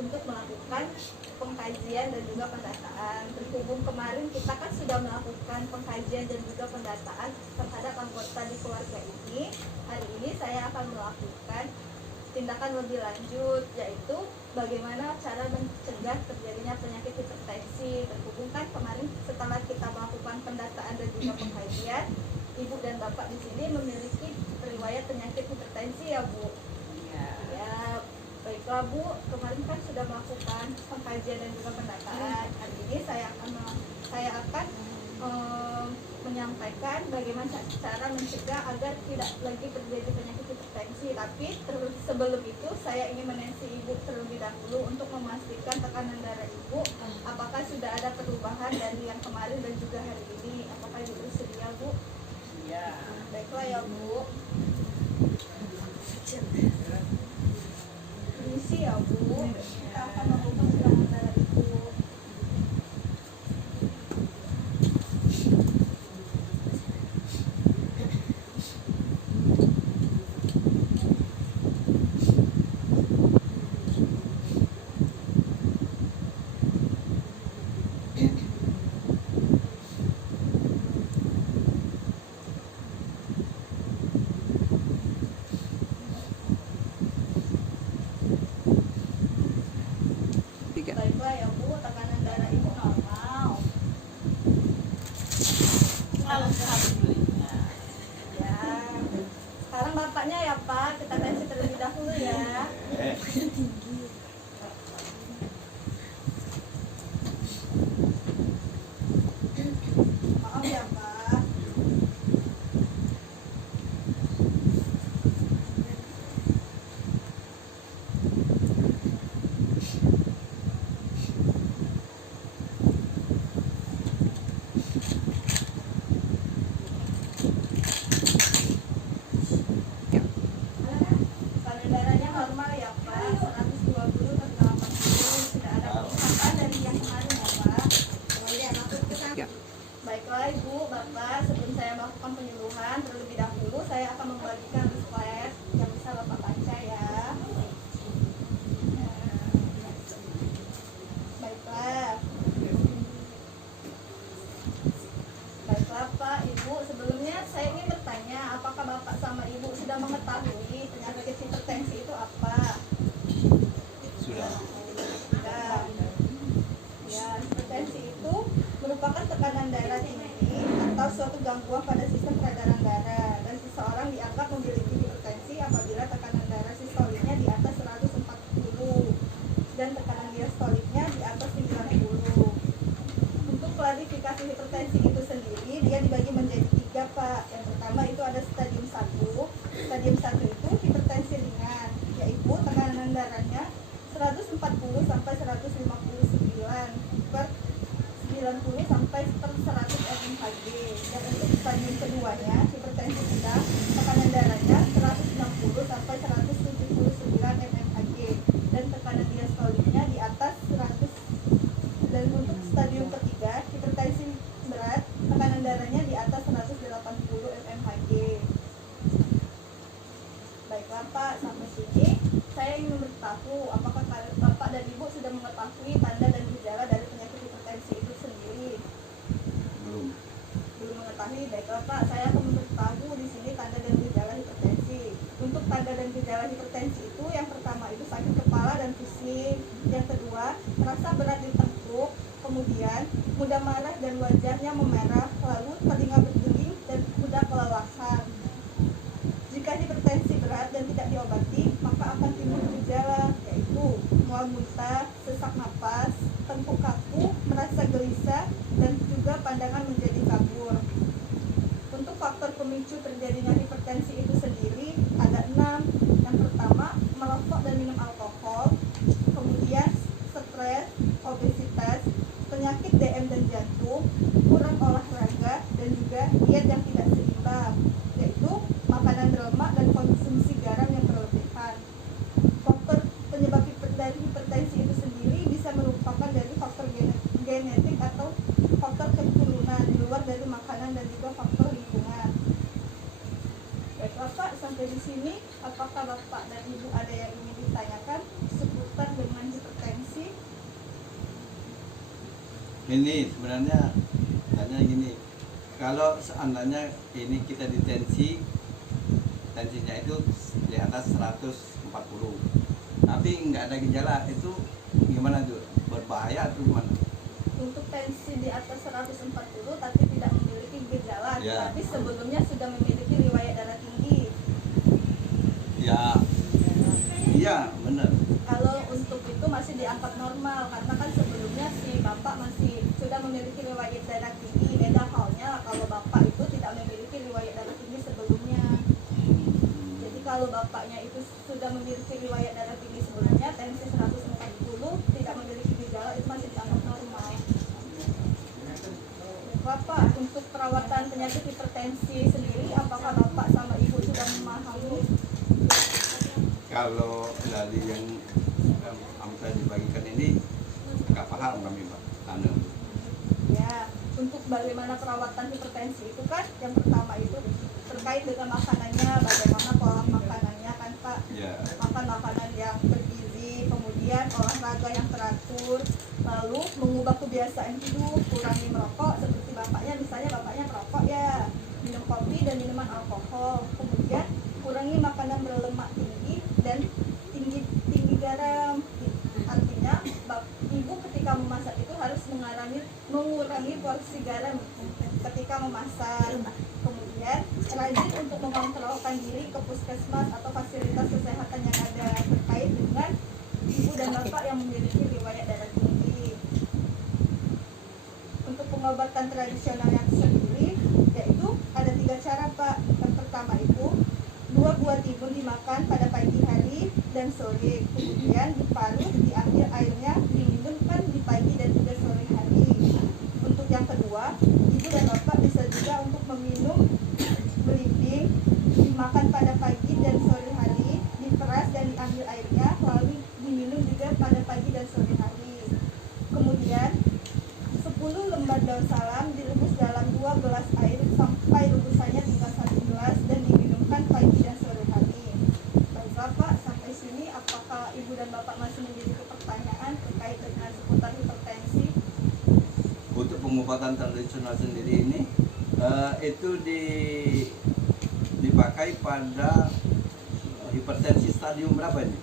untuk melakukan pengkajian dan juga pendataan. Berhubung kemarin kita kan sudah melakukan pengkajian dan juga pendataan terhadap anggota di keluarga ini, hari ini saya akan melakukan tindakan lebih lanjut, yaitu bagaimana cara mencegah terjadinya penyakit hipertensi. Berhubung kan kemarin setelah kita melakukan pendataan dan juga pengkajian, ibu dan bapak di sini memiliki riwayat penyakit hipertensi ya Bu. Ya, baiklah Bu, kemarin kan sudah melakukan pengkajian dan juga pendataan. Hari ini saya akan menyampaikan bagaimana cara mencegah agar tidak lagi terjadi penyakit hipertensi. Tapi sebelum itu saya ingin menensi ibu terlebih dahulu untuk memastikan tekanan darah ibu apakah sudah ada perubahan dari yang kemarin dan juga hari ini. Apakah ibu bersedia Bu? Iya. Baiklah ya Bu. Permisi ya Bu, kita akan melakukan tekanan darah ibu. Baiklah ya Bu, tekanan darah ibu normal. Alhamdulillah. Ya, sekarang bapaknya ya Pak, kita tensi terlebih dahulu ya. Maaf ya Pak. Tekanan darahnya normal ya Pak, 120/80. Tidak ada peningkatan dari yang kemarin ya Pak. Baiklah Ibu, Bapak, sebelum saya melakukan penyuluhan, terlebih dahulu saya akan membagikan slide yang bisa Bapak baca ya. Baiklah. Baiklah Pak, Ibu, sebelumnya saya ingin bertanya, apakah Bapak sama Ibu sudah mengetahui penyakit hipertensi itu apa? Sudah. Sudah. Ya, hipertensi itu merupakan tekanan darah tinggi atau suatu gangguan pada sistem peredaran darah, dan seseorang dianggap memiliki hipertensi apabila tekanan darah sistoliknya di atas 140 dan tekanan diastoliknya di atas 90. Untuk klasifikasi hipertensi itu sendiri, dia dibagi menjadi 3 Pak. Yang pertama itu ada stadium 1. Stadium 1 itu hipertensi ringan, yaitu tekanan darahnya 140 sampai 159 per 90 sampai per 100 mmHg. Dan untuk stadium keduanya, hipertensi sedang, tekanan darahnya 160 sampai 179 mmHg dan tekanan diastoliknya di atas 100. Dan untuk stadium ketiga, hipertensi berat, tekanan darahnya di atas 180 mmHg. Baiklah Pak, sampai sini saya ingin memberitahu apakah Bapak dan Ibu sudah mengetahui tanda dan gejala dari penyakit hipertensi itu sendiri? Belum mengetahui. Baiklah Pak, saya akan memberitahu di sini tanda dan gejala hipertensi. Untuk tanda dan gejala hipertensi itu, yang pertama itu sakit kepala dan pusing. Yang kedua, rasa berat di tengkuk. Kemudian mudah marah dan wajahnya memerah, lalu telinga berdering dan mudah kelelahan. Jika hipertensi berat dan tidak diobati, maka akan timbul gejala, yaitu mual muntah, sesak napas, tengkuk kaku, merasa gelisah, dan juga pandangan menjadi kabur. Untuk faktor pemicu terjadinya hipertensi itu sendiri ada 6. Yang pertama, merokok dan minum alkohol, kemudian stres, obesitas, penyakit DM dan jantung, kurang olahraga, dan juga diet yang tidak seimbang, yaitu makanan berlemak dan konsumsi garam yang berlebihan. Faktor penyebab dari hipertensi itu sendiri bisa merupakan dari faktor genetik atau faktor keturunan di luar dari makanan dan juga faktor lingkungan. Baiklah Pak, sampai di sini apakah Bapak dan Ibu ada yang ingin ditanyakan? seputar dengan hipertensi? Ini sebenarnya tanya gini, kalau seandainya ini kita ditensinya itu di atas 140, tapi nggak ada gejala, itu gimana tuh? Berbahaya atau gimana? Untuk tensi di atas 140 tapi tidak memiliki gejala, Ya. tapi sebelumnya sudah memiliki riwayat darah tinggi. Ya, iya benar. Kalau untuk itu masih dianggap normal karena kan sebelumnya si bapak masih sudah memiliki riwayat darah tinggi. Beda halnya kalau bapak itu tidak memiliki riwayat darah tinggi sebelumnya. Jadi kalau bapaknya itu sudah memiliki riwayat darah tinggi sebelumnya, tensi 140 tidak memiliki gejala, itu masih dianggap normal. Bapak, untuk perawatan penyakit hipertensi sendiri, apakah bapak sama ibu sudah memahami? Kalau dari yang Amta dibagikan ini agak paham kami, Pak. Ya, untuk bagaimana perawatan hipertensi itu kan yang pertama itu terkait dengan makanannya, bagaimana pola makanannya kan Pak. Ya. Makan makanan yang bergizi, kemudian olahraga yang teratur, lalu mengubah kebiasaan hidup, kurangi merokok seperti bapaknya, misalnya bapaknya merokok ya, minum kopi dan minuman alkohol, kemudian kurangi makanan berlemak tinggi dan tinggi garam. Artinya ibu ketika memasak itu harus mengurangi porsi garam ketika memasak. Kemudian rajin untuk mengontrolkan diri ke puskesmas atau fasilitas kesehatan yang ada terkait dengan ibu dan bapak yang memiliki riwayat darah tinggi. Untuk pengobatan tradisionalnya sendiri yaitu ada 3 cara Pak. Yang pertama itu 2 buah timun dimakan pada pagi hari dan sore, kemudian diparut, diambil airnya, diminumkan di pagi dan juga sore hari. Untuk yang kedua, ibu dan bapak bisa juga untuk meminum belimbing, dimakan pada pagi dan sore hari, diperas dan diambil airnya, lalu diminum juga pada pagi dan sore hari. Kemudian 10 lembar daun salam direbus dalam 2 gelas air sampai rebusannya tinggal 1 gelas dan diminumkan pagi dan sore hari. Baiklah Pak, sampai sini apakah ibu dan bapak masih memiliki pertanyaan terkait dengan seputar hipertensi? Untuk pengobatan tradisional sendiri ini itu dipakai pada hipertensi stadium berapa ini?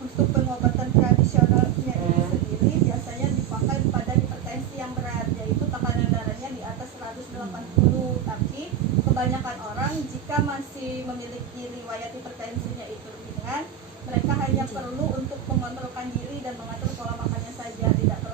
Untuk pengobatan tradisionalnya ini sendiri biasanya dipakai pada hipertensi yang berat, yaitu tekanan darahnya di atas 180. Tapi kebanyakan orang jika masih memiliki riwayat hipertensinya itu ringan, mereka hanya perlu untuk mengontrolkan diri dan mengatur pola makannya saja, tidak